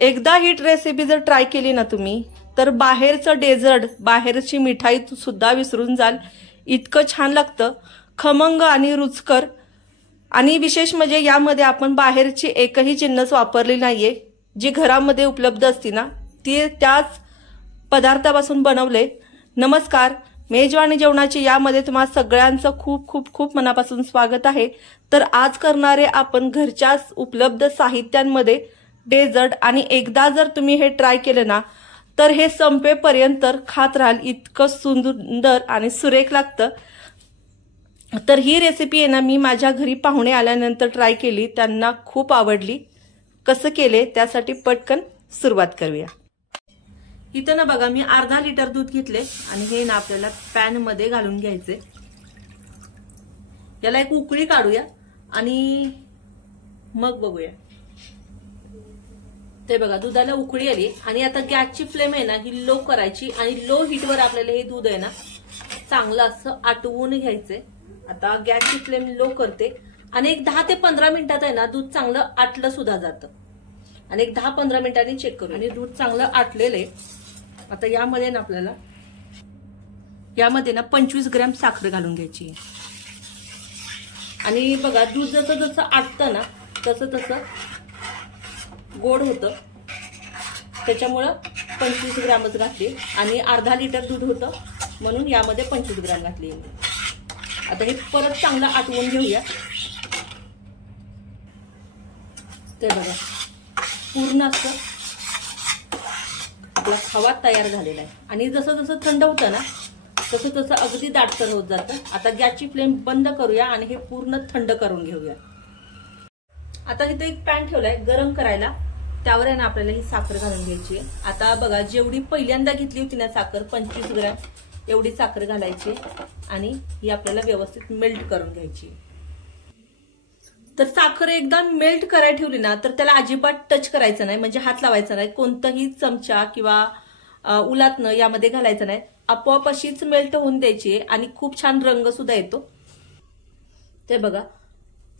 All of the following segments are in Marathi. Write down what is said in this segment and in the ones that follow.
एकदा ही रेसिपी जर ट्राय केली ना तुम्ही तर बाहेरचं डेझर्ट, बाहेरची मिठाई सुद्धा विसरून जाल. इतकं छान लागतं, खमंग आणि रुचकर. आणि विशेष म्हणजे यामध्ये आपण बाहेरची एकही जिन्नस वापरली नाहीये. जी घरामध्ये उपलब्ध असते ना ती त्याच पदार्थापासून बनवले. नमस्कार, मेजवानी जेवणाची यामध्ये तुम्हा सगळ्यांचं खूप खूप खूप मनापासून स्वागत आहे. तर आज करणारे आपण घरच्याच उपलब्ध साहित्यांमध्ये डेझर्ट, आणि एकदा जर तुम्ही हे ट्राय केले ना तर हे संपेपर्यंत खात राहाल. इतकं सुंदर आणि सुरेख लागतं. तर ही रेसिपी आहे ना मी माझ्या घरी पाहुणे आल्यानंतर ट्राय केली, त्यांना खूप आवडली. कसं केले त्यासाठी पटकन सुरुवात करूया. इथं ना बघा मी अर्धा लिटर दूध घेतले आणि हे ना आपल्याला पॅन मध्ये घालून घ्यायचे. याला एक उकळी काढूया आणि मग बघूया. ते बघा दुधाला उकळी आली आणि आता गॅसची फ्लेम आहे ना ही लो करायची आणि लो हीटवर आपल्याला हे दूध आहे ना चांगलं असं आटवून घ्यायचंय. आता गॅसची फ्लेम लो करते आणि एक 10 ते 15 मिनिटात आहे ना दूध चांगलं आटलं सुद्धा जातं. आणि एक 10-15 मिनिटांनी चेक करू. आणि दूध चांगलं आटलेलं आहे. आता यामध्ये ना आपल्याला 25 ग्रॅम साखर घालून घ्यायची. आणि बघा दूध जसं जसं आटतं ना तसं तसं गोड होतं, त्याच्यामुळं 25 ग्रॅमच घातली. आणि अर्धा लिटर दूध होतं म्हणून यामध्ये 25 ग्रॅम घातली. आता हे परत चांगलं आटवून घेऊया. ते बघा पूर्ण असं आपला खवा तयार झालेला आहे. आणि जसं जसं थंड होतं ना तसं तसं अगदी दाटसर होत जातं. आता गॅसची फ्लेम बंद करूया आणि हे पूर्ण थंड करून घेऊया. आता इथे एक पॅन ठेवलाय गरम करायला, त्यावर आहे ना आपल्याला ही साखर घालून घ्यायची आहे. आता बघा जेवढी पहिल्यांदा घेतली होती ना साखर 25 ग्रॅम एवढी साखर घालायची आणि ही आपल्याला व्यवस्थित मेल्ट करून घ्यायची. तर साखर एकदा मेल्ट करायला ठेवली ना तर त्याला अजिबात टच करायचं नाही, म्हणजे हात लावायचा नाही. कोणताही चमचा किंवा उलातनं यामध्ये घालायचं नाही. आपोआप अशीच मेल्ट होऊन द्यायची आणि खूप छान रंग सुद्धा येतो. ते बघा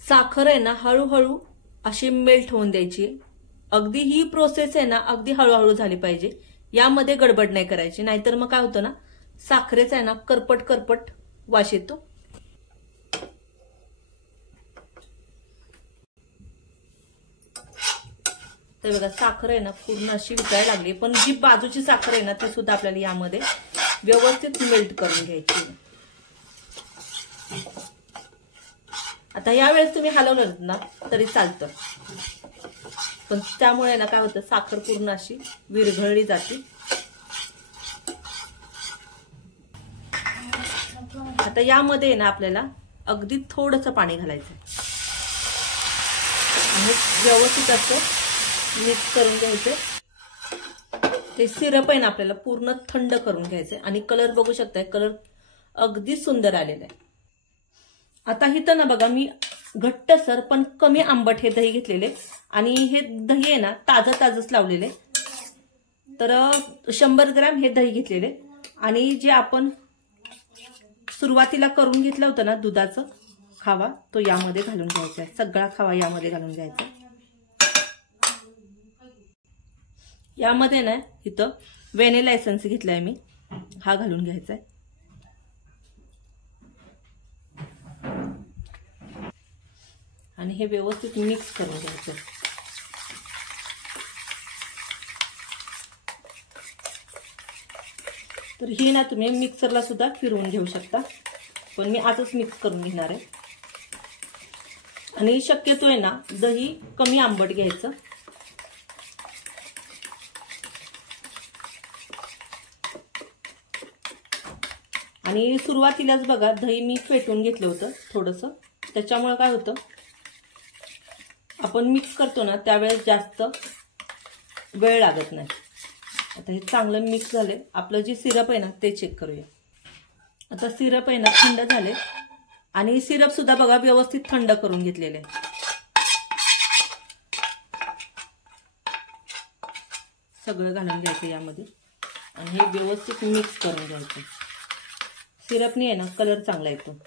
साखर आहे ना हळूहळू अशी मेल्ट होऊन द्यायची. अगदी ही प्रोसेस आहे ना अगदी हळूहळू झाली पाहिजे. यामध्ये गडबड नाही करायची, नाहीतर मग काय होतं ना साखरेचा आहे ना करपट करपट वास येतो. तर बघा साखर आहे ना पूर्ण अशी विकायला लागली, पण जी बाजूची साखर आहे ना ती सुद्धा आपल्याला यामध्ये व्यवस्थित मेल्ट करून घ्यायची. आता यावेळेस तुम्ही हलवलं ना तरी चालतं, पण त्यामुळे ना काय होतं साखर पूर्ण अशी विरघळली जाते. आता यामध्ये ना आपल्याला अगदी थोडंसं पाणी घालायचं आणि व्यवस्थित असं मिक्स करून घ्यायचं. ते सिरप आहे ना आपल्याला पूर्ण थंड करून घ्यायचंय. आणि कलर बघू शकताय, कलर अगदी सुंदर आलेला आहे. आता इथं ना बघा मी घट्टसर पण कमी आंबट हे दही घेतलेले आणि हे दही आहे ना ताजंच लावलेले. तर 100 ग्रॅम हे दही घेतलेले आणि जे आपण सुरुवातीला करून घेतलं होतं ना दुधाचं खावा तो यामध्ये घालून घ्यायचा आहे. सगळा खावा यामध्ये घालून घ्यायचा. यामध्ये ना इथं व्हॅनिला एसेन्स घेतलाय मी, हा घालून घ्यायचा आहे. आणि हे व्यवस्थित मिक्स करून घ्यायचं. तर हे ना तुम्ही मिक्सरला सुद्धा फिरवून घेऊ शकता, पण मी आजच मिक्स करून घेणार आहे. आणि शक्यतो आहे ना दही कमी आंबट घ्यायचं. आणि सुरुवातीलाच बघा दही मी फेटून घेतलं होतं थोडंसं, त्याच्यामुळे काय होतं आपण मिक्स करतो ना त्यावेळेस जास्त वेळ लागत नाही. आता हे चांगलं मिक्स झाले. आपलं जे सिरप आहे ना ते चेक करूया. आता सिरप आहे ना थंड झाले आणि सिरप सुद्धा बघा व्यवस्थित थंड करून घेतलेले आहे. सगळं घालून घ्यायचं यामध्ये आणि हे व्यवस्थित मिक्स करून घ्यायचं. सिरपनी आहे ना कलर चांगला येतो.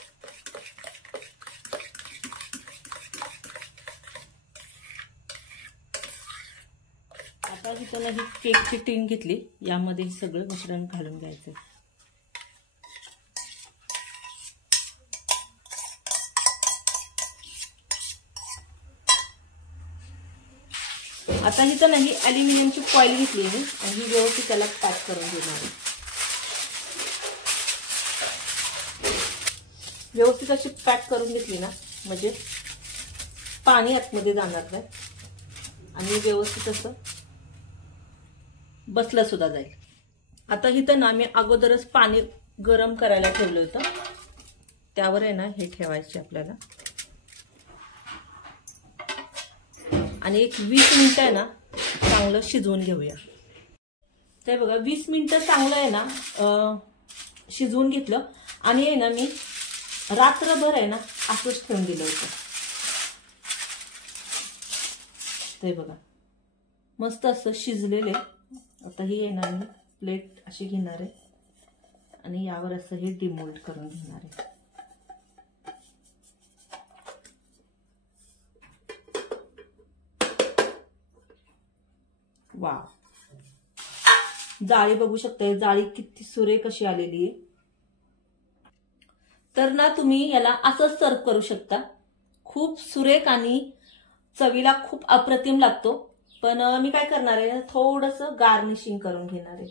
आता इथं ही केकची टीन घेतली, यामध्ये सगळं मिश्रण घालून घ्यायचं. आता इथं ही ॲल्युमिनियमची फॉईल घेतली आहे आणि ही व्यवस्थित त्याला पॅक करून घेणार आहे. व्यवस्थित अशी पॅक करून घेतली ना म्हणजे पाणी आतमध्ये जाणार नाही आणि व्यवस्थित असं बसलं सुद्धा जाईल. आता इथं ना मी अगोदरच पाणी गरम करायला ठेवलं होतं, त्यावर आहे ना हे ठेवायचे आपल्याला आणि एक 20 मिनिटं आहे ना चांगलं शिजवून घेऊया. ते बघा 20 मिनिटं चांगलं आहे ना शिजवून घेतलं आणि आहे ना मी रात्रभर आहे ना असंच ठेवून दिलं होतं. ते बघा मस्त असं शिजलेले. आता ही आहे ना मी प्लेट अशी घेणार आहे आणि यावर असं हे डिमोल्ड करून घेणार आहे. वा, जाळी बघू शकता, जाळी किती सुरेख अशी आलेली आहे. तर ना तुम्ही याला असंच सर्व करू शकता. खूप सुरेख आणि चवीला खूप अप्रतिम लागतो. पण मी काय करणार आहे, थोडंसं गार्निशिंग करून घेणार आहे.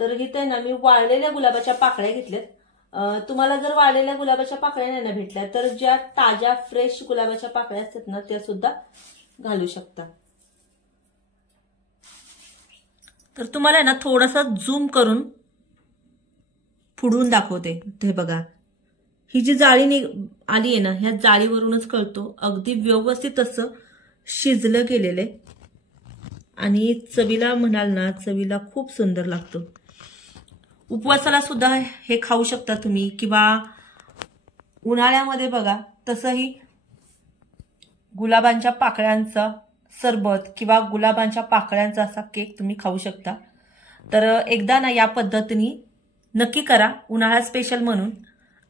तर इथे ना मी वाळलेल्या गुलाबाच्या पाकळ्या घेतल्यात. तुम्हाला जर वाळलेल्या गुलाबाच्या पाकळ्या नाही ना भेटल्या तर ज्या ताज्या फ्रेश गुलाबाच्या पाकळ्या असतात ना त्या सुद्धा घालू शकता. तर तुम्हाला ना थोडासा झूम करून पुढून दाखवते. ते बघा ही जी जाळी आली आहे ना, ह्या जाळीवरूनच कळतो अगदी व्यवस्थित असं शिजलं गेलेलं आहे आणि चवीला म्हणाल ना चवीला खूप सुंदर लागतो. उपवासाला सुद्धा हे खाऊ शकता तुम्ही किंवा उन्हाळ्यामध्ये बघा तसंही गुलाबांच्या पाकळ्यांचा सरबत किंवा गुलाबांच्या पाकळ्यांचा असा केक तुम्ही खाऊ शकता. तर एकदा ना या पद्धतीने नक्की करा उन्हाळा स्पेशल म्हणून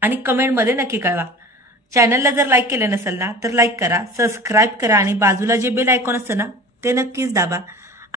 आणि कमेंटमध्ये नक्की कळवा. चॅनलला जर लाईक केलं नसेल ना तर लाईक करा, सबस्क्राईब करा आणि बाजूला जे बेल आयकॉन असतं ना ते नक्कीच दाबा